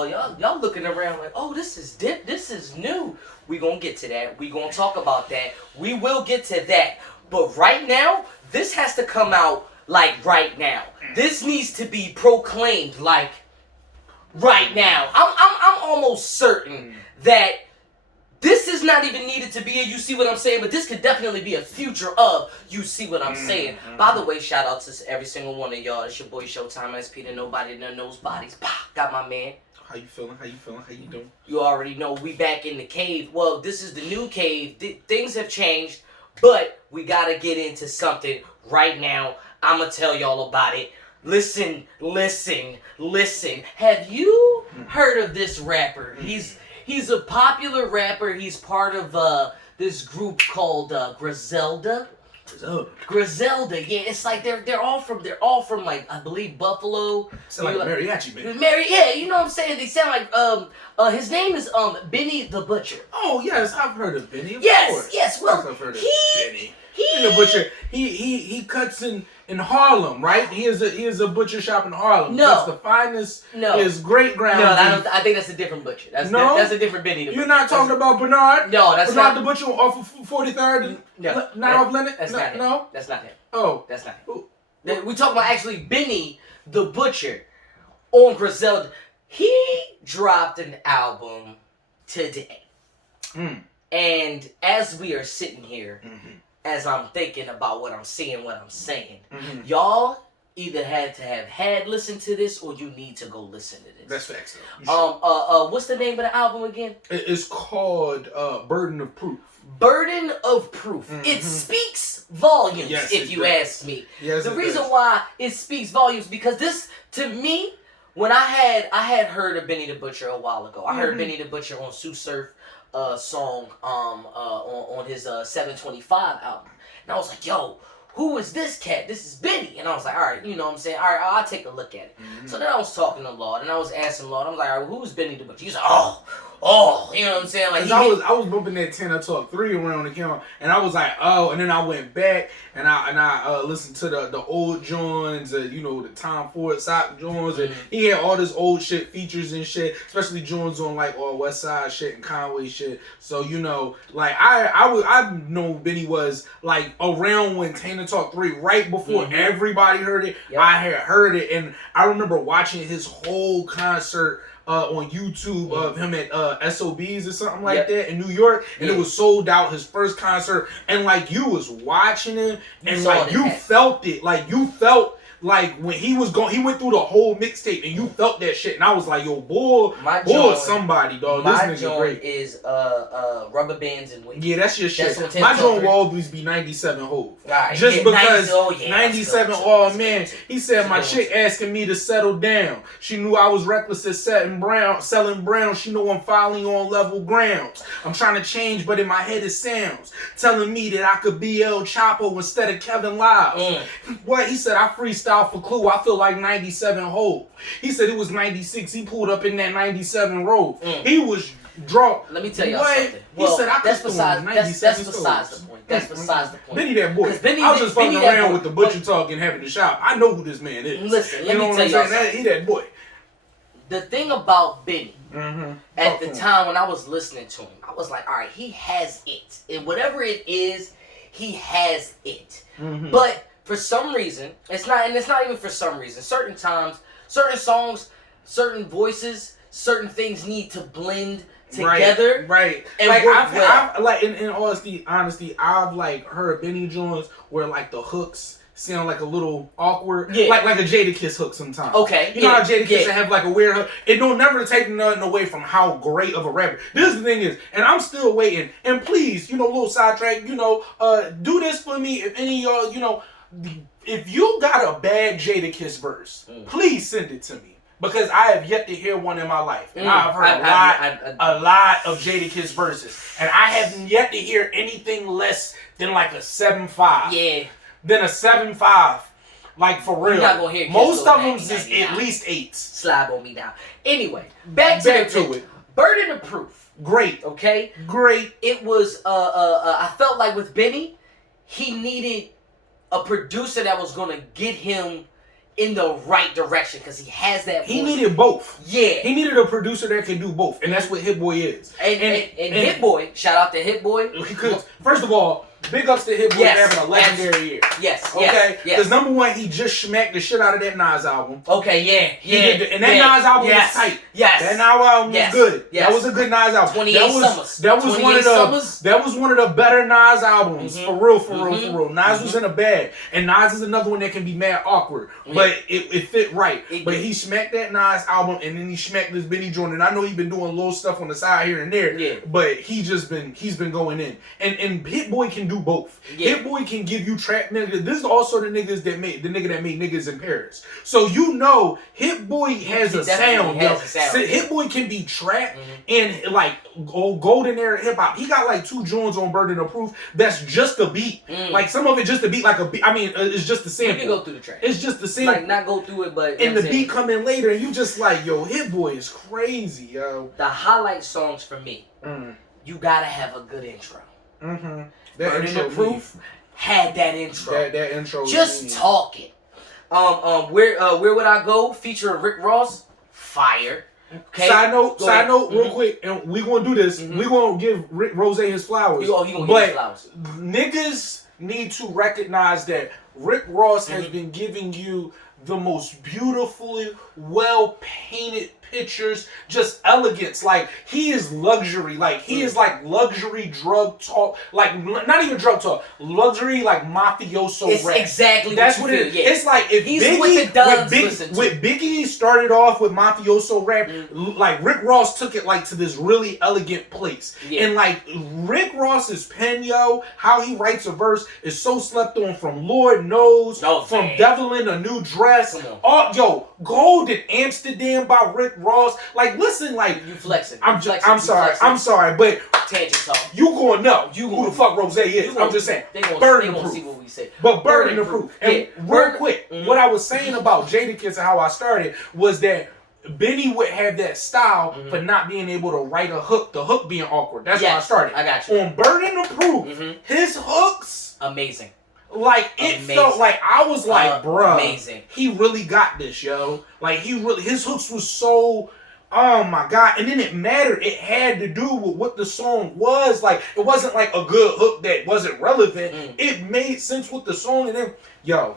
all, y'all looking around like, oh, this is this is new. We gonna get to that. We gonna talk about that. We will get to that. But right now, this has to come out like right now. This needs to be proclaimed like right now. I'm almost certain that this is not even needed to be a You See What I'm Saying, but this could definitely be a future of You See What I'm Saying. By the way, shout out to every single one of y'all. It's your boy Shotime SP, the Nobody That Knows Bodies. Got my man. How you feeling? How you doing? You already know we back in the cave. Well, this is the new cave. Things have changed, but we gotta get into something right now. I'ma tell y'all about it. Listen. Have you heard of this rapper? He's a popular rapper. He's part of this group called Griselda. Griselda, yeah, it's like they're all from like I believe Buffalo. Sound like mariachi band. Yeah, you know what I'm saying? They sound like his name is Benny the Butcher. Oh yes, I've heard of Benny. Of course. Yes. Well, I've heard of Benny. Benny the Butcher. He cuts in Harlem, right? He is a butcher shop in Harlem. No, that's the finest. No, his great ground. No, I think that's a different butcher. That's a different Benny the Butcher. You're not talking about Bernard? No, that's Bernard not the Butcher off of 43rd. No, not off Leonard. That's not him. No, that's not him. Oh, that's not him. We talking about actually Benny the Butcher on Griselda. He dropped an album today, and as we are sitting here. As I'm thinking about what I'm seeing, what I'm saying, y'all either had to have had listened to this or you need to go listen to this. That's facts though. What's the name of the album again? It's called Burden of Proof. Burden of Proof. It speaks volumes, if you ask me. Yes, the reason why it speaks volumes because this, to me, when I had heard of Benny the Butcher a while ago. I heard Benny the Butcher on Sue Surf song on his 725 album. And I was like, yo, who is this cat? This is Benny. And I was like, all right, you know what I'm saying? All right, I'll take a look at it. So then I was talking to Lawd, and I was asking Lawd, I was like, all right, who's Benny the Butcher? He's like, oh, you know what I'm saying? Like I was bumping that 10 Talk 3 around the camera, and I was like, oh, and then I went back and I listened to the old joints, the Tom Ford sock joints, and he had all this old shit features and shit, especially joints on like all West Side shit and Conway shit. So like I know Benny was like around when Tana Talk 3, right before everybody heard it. Yep. I had heard it, and I remember watching his whole concert on YouTube of him at SOBs or something like that in New York, and it was sold out, his first concert, and like you was watching him, and like you felt it, like you felt like when he was going, he went through the whole mixtape, and you felt that shit, and I was like, yo, boy, is somebody, dog. This nigga great. Is Rubber Bands and Wigs. Yeah, that's your shit. My joint will always be 97 Hov. Just because 97, oh man, he said my chick asking me to settle down. She knew I was reckless at selling brown. She know I'm filing on level grounds. I'm trying to change, but in my head it sounds telling me that I could be El Chapo instead of Kevin Liles. What? He said I freestyle for Clue. I feel like 97 Hov. He said it was 96. He pulled up in that 97 Rove. He was drunk. Let me tell y'all something. Well, he said I that's besides the point. That's besides the point. Benny that boy. I was just fucking around with the butcher talk and having the shop. I know who this man is. Listen, let me tell y'all something. He that boy. The thing about Benny, at the time when I was listening to him, I was like, all right, he has it. And whatever it is, he has it. But for some reason, it's not even for some reason. Certain times, certain songs, certain voices, certain things need to blend together. Right. And like work well. I've like in honesty, I've like heard Benny joints where like the hooks sound like a little awkward. Yeah. Like a Jadakiss hook sometimes. Okay. You know how Jadakiss have like a weird hook? It don't never take nothing away from how great of a rapper. This is the thing is, and I'm still waiting. And please, little sidetrack, do this for me if any of y'all, if you got a bad Jadakiss verse, please send it to me. Because I have yet to hear one in my life. And I've heard a lot of Jadakiss verses. And I have yet to hear anything less than like a 7.5. Yeah. Than a 7.5. Like for real. You're not gonna hear most of them is at least 8s. Slab on me now. Anyway, back to it. Burden of Proof. Great. Okay? Great. It was, I felt like with Benny, he needed a producer that was gonna get him in the right direction because he has that voice. He needed both. Yeah. He needed a producer that can do both, and that's what Hit Boy is. And Hit Boy, shout out to Hit Boy. Because first of all, big ups to Hit Boy having a legendary year. Yes. Okay. Yes. Because number one, he just smacked the shit out of that Nas album. Okay. Yeah. And that Nas album was tight. Yes. That Nas album was good. Yes. That was a good Nas album. 28 Summers. That was one of the better Nas albums. For real. Nas was in a bag, and Nas is another one that can be mad awkward, but it fit right. But he smacked that Nas album, and then he smacked this Benny joint. And I know he's been doing little stuff on the side here and there. Yeah. But he's been going in, and Hit Boy can do both. Yeah. Hit Boy can give you trap niggas. This is also the nigga that made niggas in Paris. So you know Hit Boy has a sound. Hit Boy can be trap and like golden era hip hop. He got like 2 joints on Burden of Proof that's just a beat. Like some of it just a beat, like a beat. I mean, it's just the sample. You can go through the track. It's just the sample. Like not go through it, but and the beat come in later, and you just like, yo, Hit Boy is crazy, yo. The highlight songs for me, you gotta have a good intro. Burden of Proof had that intro. That intro. Just talking. Where would I go? Featuring Rick Ross. Fire. Okay. Side note, real quick, and we gonna do this. We gonna give Rick Rose his flowers. He gonna give his flowers. Niggas need to recognize that Rick Ross has been giving you the most beautifully well painted pictures, just elegance. Like he is luxury. Like he is like luxury drug talk. Like not even drug talk. Luxury like mafioso it's rap. Exactly. That's what it is. Yeah. It's like if he's Biggie with Biggie started off with mafioso rap, like Rick Ross took it like to this really elegant place. Yeah. And like Rick Ross's pen, yo, how he writes a verse is so slept on from Lord Knows, from Devil in a New Dress. Yo, Gold in Amsterdam by Rick Ross. Like, listen, like you flexing. I'm sorry, but tangent talk. You gonna know who the fuck Rose is. I'm just saying. They gonna see what we say. But Burden of Proof. And real quick, what I was saying about Jadakiss and how I started was that Benny would have that style for not being able to write a hook. The hook being awkward. That's why I started. I got you. On Burden of Proof, his hooks amazing. Like it felt like I was like, bruh, amazing. He really got this, yo. Like his hooks was so, oh my god. And then it mattered. It had to do with what the song was. Like it wasn't like a good hook that wasn't relevant. It made sense with the song. And then, yo,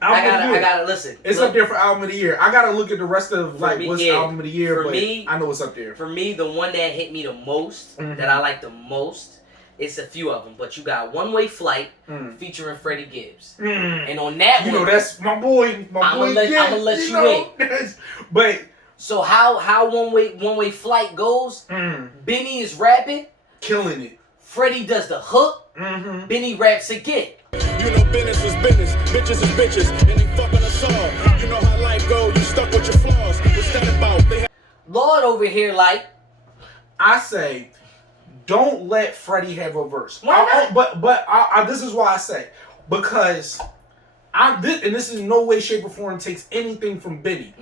I gotta listen. It's up there for album of the year. I gotta look at the rest of like what's album of the year. For me, I know it's up there. For me, the one that hit me the most, that I like the most. It's a few of them, but you got One Way Flight featuring Freddie Gibbs, and on that one, that's my boy. I'm gonna let you in. But so how One Way Flight goes, Benny is rapping, killing it. Freddie does the hook, Benny raps again. You know business is business, bitches is bitches, and they fucking us all. You know how life goes, you stuck with your flaws. What's that about? Lord over here, like I say. Don't let Freddie have a verse. Why not? But this is why I say, because and this is in no way, shape, or form takes anything from Benny.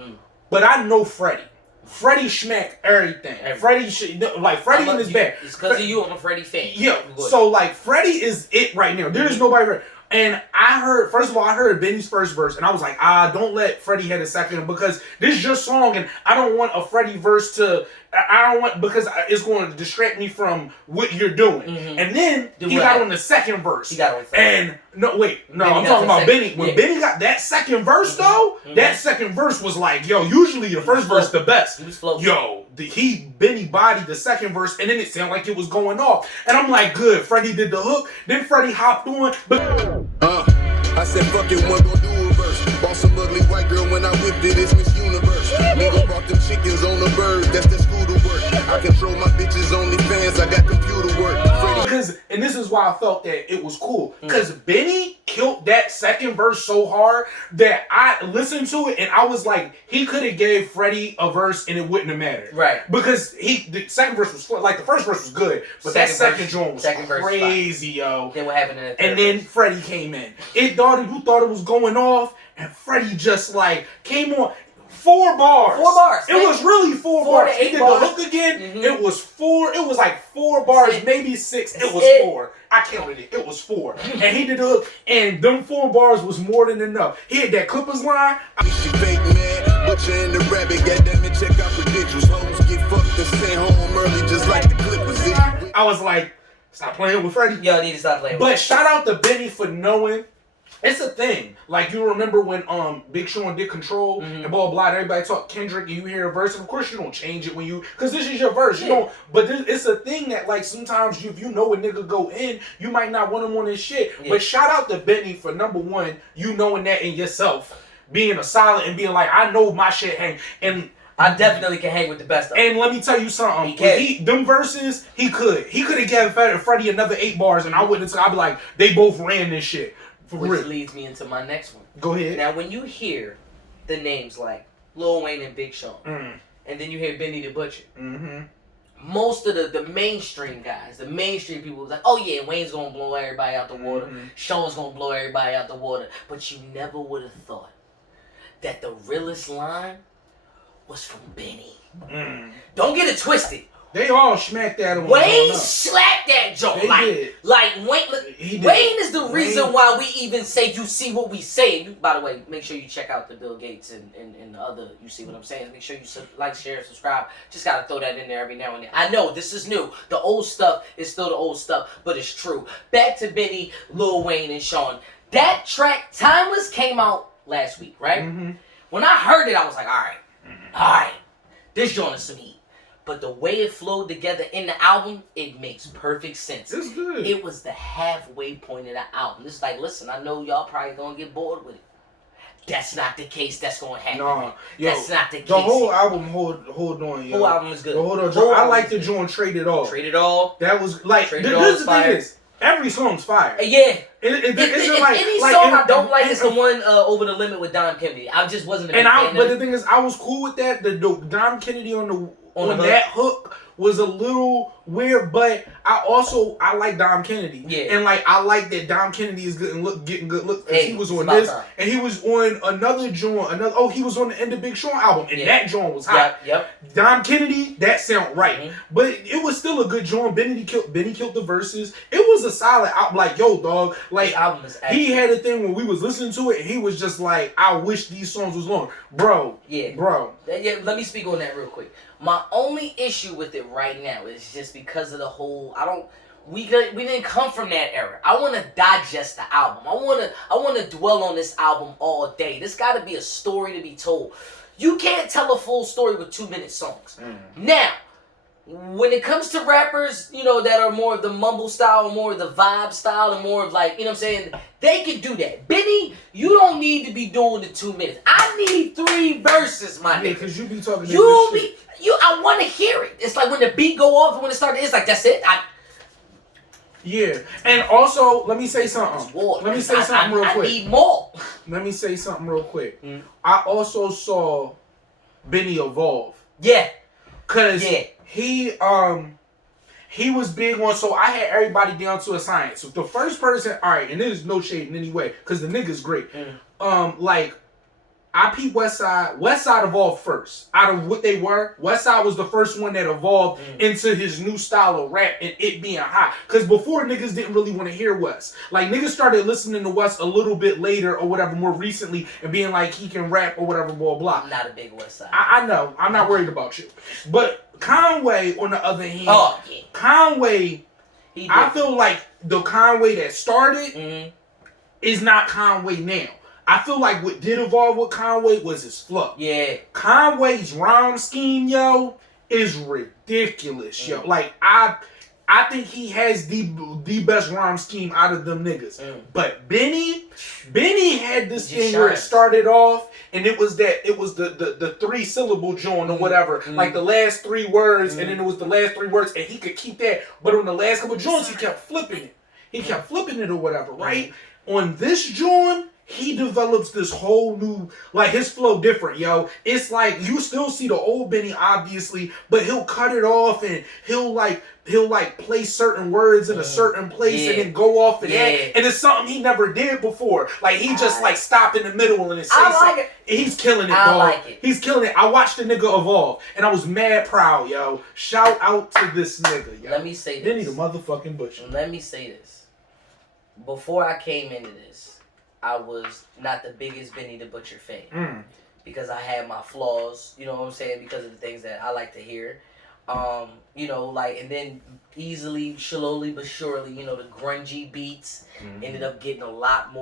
But I know Freddie. Freddie smack everything. Freddie in his bag. It's because of you. I'm a Freddie fan. Yeah. So like Freddie is it right now. There is nobody right. And I heard Benny's first verse, and I was like, don't let Freddie have a second, because this is your song, and I don't want a Freddie verse because it's going to distract me from what you're doing. And then he got on the second verse. He got on and I'm talking about Benny. When Benny got that second verse, though, that second verse was like, yo, usually the first verse the best. He was floating. Yo, Benny bodied the second verse, and then it sounded like it was going off. And I'm like, good, Freddie did the hook, then Freddie hopped on, but I said, fuck it, one gon' do a verse. Bought some ugly white girl when I whipped it, it's Miss Universe. Nigga brought them chickens on the bird, that's the scooter work. I control my bitches OnlyFans, I got computer work. And this is why I felt that it was cool. Because Benny killed that second verse so hard that I listened to it and I was like, he could have gave Freddie a verse and it wouldn't have mattered. Right. Because the second verse was, like the first verse was good, but that second joint was crazy, yo. Then what happened in the third And then Freddie came in. You thought it was going off, and Freddie just like came on. 4 bars. 4 bars. It was really 4 4 to bars. He 8 did bars. the hook again. Mhm. It was 4. It was like 4 bars, maybe 6. It was 4. I counted it. It was 4. And he did the hook, and them 4 bars was more than enough. He had that Clippers line. She fake mad, butcher and the rabbit, goddamn it, check out credentials. Hoes get fucked and sent home early, just like the Clippers. I was like, stop playing with Freddie. Y'all need to stop playing with But shout out to Benny for knowing. It's a thing. Like, you remember when Big Sean did Control and blah blah. Everybody talk Kendrick, and you hear a verse. Of course, you don't change it when you, because this is your verse. You don't. But it's a thing that, like, sometimes if you know a nigga go in, you might not want him on his shit. Yeah. But shout out to Benny for number one, you knowing that in yourself, being a solid and being like, I know my shit hang. And I definitely can hang with the best of them. And let me tell you something. Them verses, he could have given Freddie another 8 bars, and I wouldn't. I'd be like, they both ran this shit. Which leads me into my next one. Go ahead. Now, when you hear the names like Lil Wayne and Big Sean, and then you hear Benny the Butcher, most of the mainstream guys, the mainstream people was like, oh yeah, Wayne's gonna blow everybody out the water, Sean's gonna blow everybody out the water. But you never would have thought that the realest line was from Benny. Don't get it twisted. They all smacked that on. Wayne slapped that joke. They did. Like Wayne is the reason why we even say you see what we say. By the way, make sure you check out the Bill Gates and the other. You see what I'm saying? Make sure you like, share, subscribe. Just gotta throw that in there every now and then. I know this is new. The old stuff is still the old stuff, but it's true. Back to Benny, Lil Wayne, and Sean. That track Timeless came out last week, right? When I heard it, I was like, all right, this joint is some heat. But the way it flowed together in the album, it makes perfect sense. It's good. It was the halfway point of the album. It's like, listen, I know y'all probably gonna get bored with it. That's not the case. That's gonna happen. No, that's not the case. The whole album, hold on, yo. Whole album is good. I like the joint Trade It All. Trade It All. That was like, this is the thing is, every song's fire. Yeah. Any song I don't like is the one Over the Limit with Dom Kennedy. I just wasn't a big fan But the thing is, I was cool with that. The Dom Kennedy on that hook was a little weird, but I like Dom Kennedy. Yeah. And like I like that Dom Kennedy is getting good looks because he was on this and he was on another joint, he was on the End of Big Sean album and that joint was hot. Yep. Dom Kennedy, that sound right. But it was still a good joint. Benny killed the verses. It was a solid album. Like, yo, dog, like album is he had a thing when we was listening to it and he was just like, I wish these songs was long. Bro. Yeah. Bro. Yeah, let me speak on that real quick. My only issue with it right now is just because of the whole. We didn't come from that era. I want to digest the album. I want to dwell on this album all day. There's got to be a story to be told. You can't tell a full story with 2-minute songs. Now, when it comes to rappers, that are more of the mumble style, more of the vibe style, and more of like, what I'm saying, they can do that. Benny, you don't need to be doing the 2 minutes. I need 3 verses, my nigga. Yeah, because you be talking. I want to hear it. It's like when the beat go off and when it starts, it's like, that's it. Yeah, and also, let me say something. Let me say something real quick. I need more. Let me say something real quick. I also saw Benny evolve. Yeah. Cause he was big on, so I had everybody down to a science. So the first person, alright, and there's no shade in any way, cause the nigga's great. Like, I peeped Westside. Westside evolved first. Out of what they were, Westside was the first one that evolved into his new style of rap and it being hot. Because before, niggas didn't really want to hear West. Like, niggas started listening to West a little bit later or whatever, more recently, and being like, he can rap or whatever, blah, blah. I'm not a big Westside. I know. I'm not worried about you. But Conway, on the other hand, Conway, I feel like the Conway that started is not Conway now. I feel like what did evolve with Conway was his flow. Yeah. Conway's rhyme scheme, yo, is ridiculous, yo. Like, I think he has the best rhyme scheme out of them niggas. But Benny had this thing where it started off, and it was the 3-syllable joint or whatever. Like the last 3 words, and then it was the last 3 words, and he could keep that. But on the last couple joints, he kept flipping it. He kept flipping it or whatever, right? On this joint, he develops this whole new, like, his flow different, yo. It's like you still see the old Benny, obviously, but he'll cut it off and he'll place certain words in a certain place and then go off of that. And it's something he never did before. Like, he just like stop in the middle and say something. He's killing it, dog. like it. He's killing it. I watched the nigga evolve and I was mad proud, yo. Shout out to this nigga, yo. Let me say this. Benny the motherfucking Butcher. Let me say this. Before I came into this, I was not the biggest Benny the Butcher fan. Because I had my flaws, you know what I'm saying, because of the things that I like to hear. You know, like, and then slowly but surely, you know, the grungy beats ended up getting a lot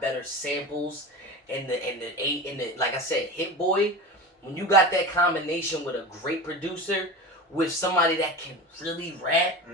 better samples, and the like I said, Hit Boy, when you got that combination with a great producer with somebody that can really rap,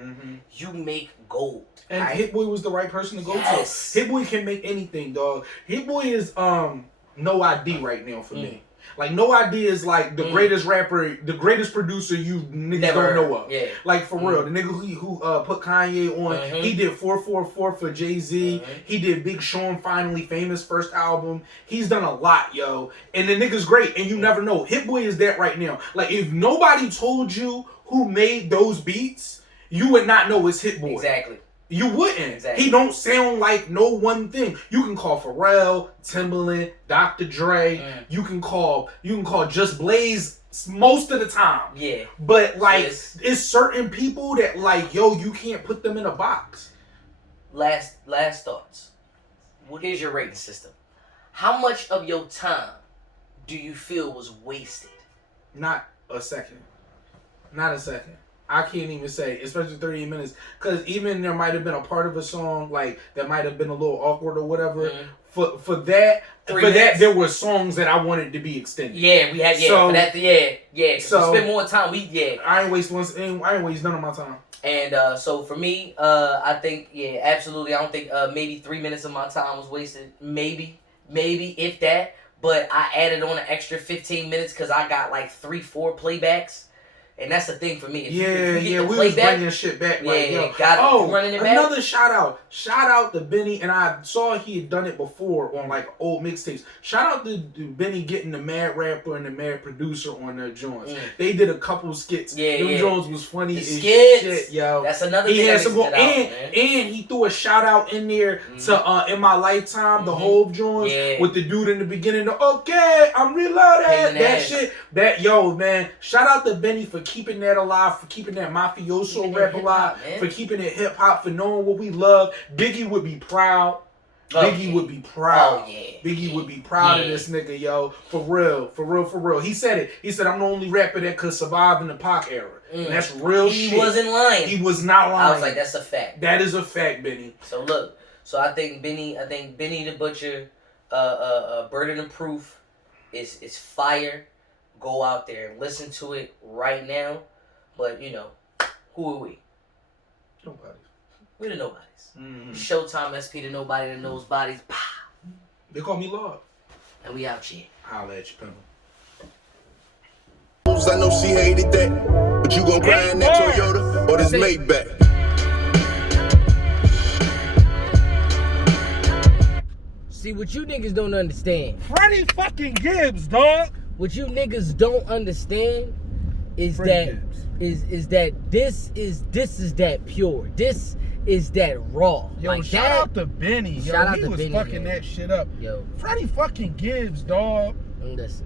you make gold. And right? Hit Boy was the right person to go Yes. to. Hit Boy can make anything, dog. Hit Boy is No ID right now for me. Like, No ID is like the greatest rapper, the greatest producer you niggas Never don't know of. Yeah. Like, for real, the nigga who put Kanye on, he did 444 for Jay-Z. He did Big Sean Finally Famous first album. He's done a lot, yo. And the nigga's great, and you never know. Hit Boy is that right now. Like, if nobody told you who made those beats, you would not know it's Hit Boy. Exactly. You wouldn't. Exactly. He don't sound like no one thing. You can call Pharrell, Timbaland, Dr. Dre. You can call Just Blaze most of the time. Yeah. But like, it's certain people that like, yo, you can't put them in a box. Last thoughts. Well, here's your rating system. How much of your time do you feel was wasted? Not a second. Not a second. I can't even say, especially 38 minutes, because even there might have been a part of a song like that might have been a little awkward or whatever. For that, there were songs that I wanted to be extended. Yeah, we had So, for that. Yeah. So we spend more time. I ain't waste none of my time. And so for me, I think absolutely. I don't think maybe 3 minutes of my time was wasted. Maybe if that. But I added on an extra 15 minutes because I got like 3-4 playbacks. And that's the thing for me. If we was bringing shit back. Running it back. Another shout out to Benny, and I saw he had done it before on like old mixtapes. Shout out to Benny getting the Mad Rapper and the Mad Producer on their joints. They did a couple skits. Them joints was funny as shit, yo. That's another he thing. Had some and he threw a shout out in there to In My Lifetime, the whole joints with the dude in the beginning. Okay, I'm reloaded. That shit. Man. Shout out to Benny for keeping that alive, for keeping that mafioso rap alive, for keeping it hip hop, for knowing what we love. Biggie would be proud. Biggie would be proud. Biggie would be proud of this nigga, yo. For real. He said it. He said, I'm the only rapper that could survive in the Pac era. And that's real shit. He wasn't lying. He was not lying. I was like, that's a fact. That is a fact, Benny. So look, I think Benny the Butcher, Burden of Proof is fire. Go out there and listen to it right now. But, you know, who are we? Nobody. We're the nobodies. Showtime SP to nobody that knows bodies. Pow. They call me Lawd. And we out here. Holla at you, Pimple. I know she hated that, but you gon' cry in that Toyota or this Maybach. See, what you niggas don't understand. Freddie fucking Gibbs, dog. What you niggas don't understand is Freddie that this is that pure. This is that raw. Yo, like shout out to Benny. Yo, shout out he to was Benny, fucking man. that shit up. Yo, Freddie fucking Gibbs, dog. Listen.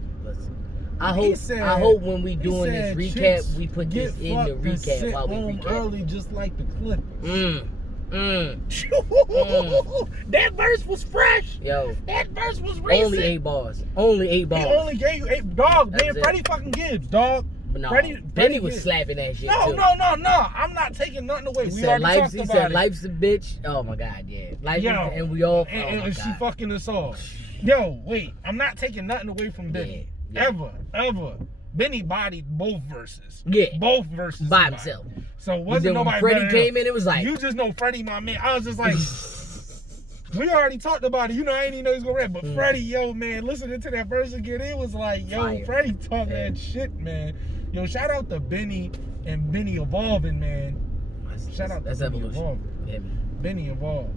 I hope when we doing this recap, we put this in the recap while we recap. Early, just like the Clippers. That verse was fresh. Yo, that verse was recent. Only 8 bars. Only 8 bars. He only gave you 8. Dog, man, Freddie fucking Gibbs, dog. But no, Benny Benny was Gibbs. slapping that shit No. too. I'm not taking nothing away. He We said already talked about it. He said life's a bitch. Oh my god, yeah. Life Yo, is, and we all. And she fucking us all. Yo, wait. I'm not taking nothing away from Benny. Yeah. Ever. Benny bodied both verses. Yeah. Both verses. By himself. So wasn't nobody when Freddie better came than in, it was like. You just know Freddie, my man. I was just like. We already talked about it. You know, I ain't even know he was gonna rap. But Freddie, yo, man, listening to that verse again, it was like, yo, fire. Freddie talking that shit, man. Yo, shout out to Benny and Benny evolving, man. Shout out to Benny evolution. Evolving. Yeah, man. Benny evolved.